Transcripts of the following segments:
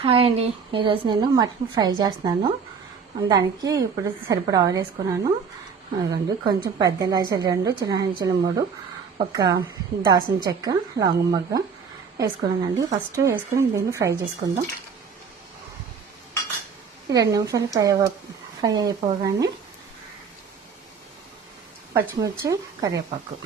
Hi అండి, ఈరోజు నేను మటన్ ఫ్రై చేస్తున్నాను. దానికి ఇప్పుడు సరిపడా ఆయిల్ వేసుకున్నాను. అదిగోండి, కొంచెం పెద్ద ఇలాచీలు 2, చిన్న ఇలాచీలు 3, ఒక దాల్చిన చెక్క, లవంగం మొగ్గ వేసుకున్నానండి. ఫస్ట్ వేసుకుని దీన్ని ఫ్రై చేసుకుందాం. 2 నిమిషాలు ఫ్రై అయిపోగానే పచ్చిమిర్చి, కరివేపాకు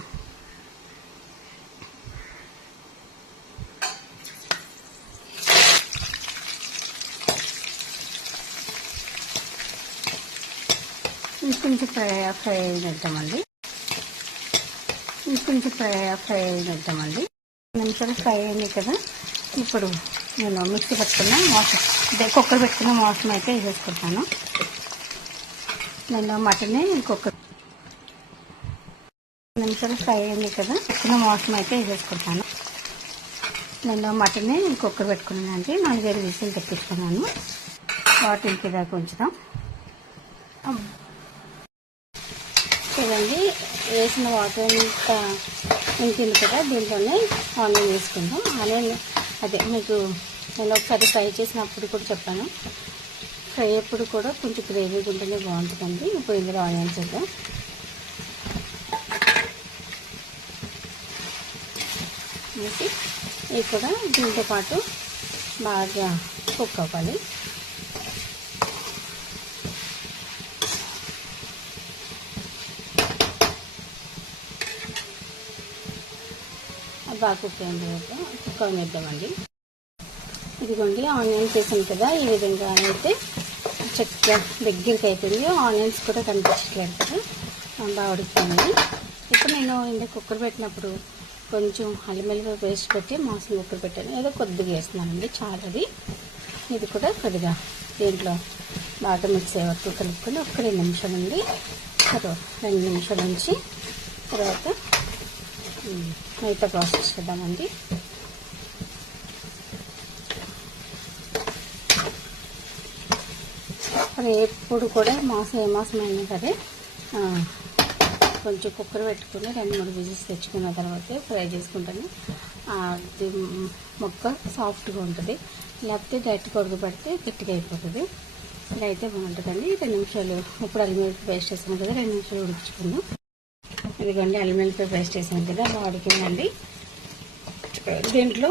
ఇంకొంచెం ఫ్రై అయిద్దామండి. 2 నిమిషాలు ఫ్రై అయింది కదా. ఇప్పుడు నేను మిక్సీ పెట్టుకున్న కుక్కర్ పెట్టుకున్న మోసం అయితే వేసేసుకుంటాను. నేను మటన్ని కుక్కర్ 2 నిమిషాలు ఫ్రై అయింది కదా. పెట్టుకున్న మోసం అయితే వేసేసుకుంటాను. నేను మటన్ని కుక్కర్ పెట్టుకున్నానండి. 4-5 విజిల్లు తెప్పించుకున్నాను. వాటర్ ఇంకేదాకా ఉంచుదాం. చూడండి, వేసిన వాటర్ అంతా ఇంకింది కదా. దీంట్లోనే ఆనియన్ వేసుకుందాం. ఆనియన్ మీకు నేను ఒకసారి ఫ్రై చేసినప్పుడు కూడా చెప్పాను, ఫ్రై అప్పుడు కూడా కొంచెం గ్రేవీగా ఉంటేనే బాగుంటుందండి. ఇప్పుడు ఇందులో ఆనియన్స్ వేద్దాం. వేసి ఇవి కూడా దీంతో పాటు బాగా కుక్ అవ్వాలి. బాగా కుక్ అయిన తర్వాత కుక్ అవనిద్దామండి. ఇదిగోండి, ఆనియన్స్ వేసాం కదా. ఈ విధంగా అయితే చక్కగా దగ్గరికి అయిపోయింది. ఆనియన్స్ కూడా కనిపించట్లేదు కదా, బాగా ఉడికిపోయింది. ఇప్పుడు నేను ఇందులో కుక్కర్ పెట్టినప్పుడు కొంచెం అల్లం వెల్లుల్లి పేస్ట్ పెట్టి మాంసం కుక్కర్ పెట్టాను. ఏదో కొద్దిగా వేస్తున్నానండి, చాలది. ఇది కూడా కొద్దిగా దీంట్లో బాగా మిక్స్ అయ్యే వరకు కలుపుకొని ఒక 2 నిమిషాలు ఉండి 2 నిమిషాల నుంచి తర్వాత మిగతా ప్రాసెస్ చేద్దామండి. మరి ఎప్పుడు కూడా ఏ మాసం అయినా సరే కొంచెం కుక్కర్ పెట్టుకుని 2-3 విజిల్స్ తెచ్చుకున్న తర్వాతే ఫ్రై చేసుకుంటాను. అది మొక్క సాఫ్ట్గా ఉంటుంది. లేకపోతే డైరెక్ట్గా ఉడకబెడితే గట్టిగా అయిపోతుంది. ఇలా అయితే బాగుంటుందండి. 2 నిమిషాలు ఇప్పుడు అల్లం వెల్లుల్లి పేస్ట్ వేసాను కదా, 2 నిమిషాలు ఉడికించుకుందాం. ఇదిగోండి, అల్లం వెల్లుల్లి పేస్ట్ వేసాను కదా, బాగా ఉడికిందండి. దీంట్లో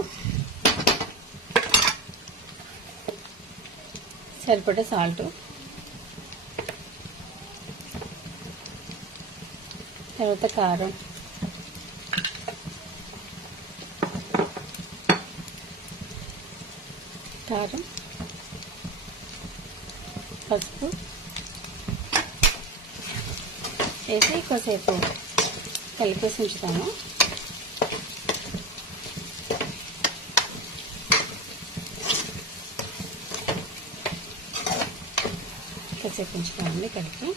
సరిపడే సాల్ట్, తర్వాత కారం, పసుపు వేసి కాసేపు కలిపేసి ఉంచుతాను. కాసేపు ఉంచుతామండి కలిపి.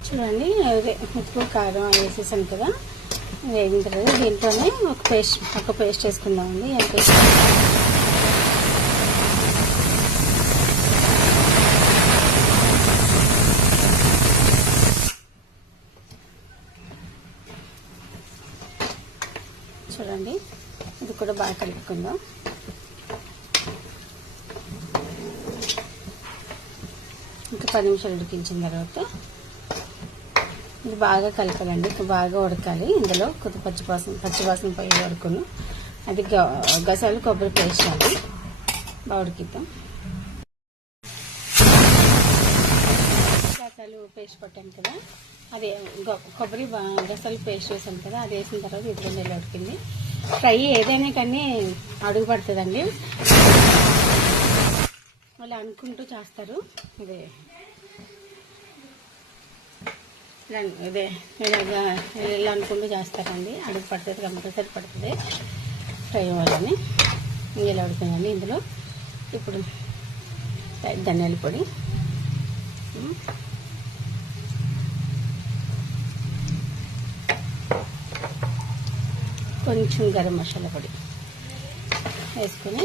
చూడండి, అదే ఉప్పు కారం వేసేసాను కదా. వేగిన తర్వాత దీంట్లోనే ఒక పేస్ట్ వేసుకుందామండి. ఆ పేస్ట్ చూడండి, ఇది కూడా బాగా కలుపుకుందాం. ఇంకా 10 నిమిషాలు ఉడికించిన తర్వాత ఇది బాగా కలపాలండి. బాగా ఉడకాలి. ఇందులో కొద్ది పచ్చివాసన పోయే వరకును. అది గసాలు కొబ్బరి పేస్ట్ అండి. బాగా ఉడికిద్దాం. గసాలు పేస్ట్ కొట్టాను కదా, అదే కొబ్బరి గసాలు పేస్ట్ వేసాను కదా, అది వేసిన తర్వాత ఇది 2 నెలలు ఉడికింది. ఫ్రై ఏదైనా కానీ అడుగు పడుతుందండి. వాళ్ళు అనుకుంటూ చేస్తారు. ఇలా అనుకుంటూ చేస్తారండి. అడుగు పడుతుంది, కంపల్సరీ పడుతుంది ఫ్రై అవ్వాలని. ఇలా ఉడికిందండి. ఇందులో ఇప్పుడు ధనియాల పొడి, కొంచెం గరం మసాలా పొడి వేసుకొని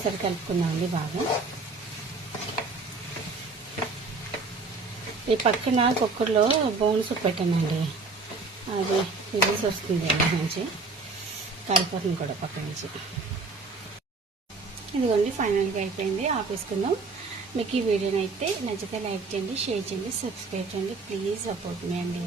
సరి కలుపుకున్నామండి బాగా. ఈ పక్కన కుక్కర్లో బోన్ సూప్ పెట్టానండి. అది విజిల్స్ వస్తుంది నుంచి, కాలిపోతుంది కూడా పక్క నుంచి. ఇదిగోండి ఫైనల్గా అయిపోయింది, ఆపేసుకుందాం. మీకు ఈ వీడియోని అయితే నచ్చితే లైక్ చేయండి, షేర్ చేయండి, సబ్స్క్రైబ్ చేయండి. ప్లీజ్ సపోర్ట్ మీ అండి.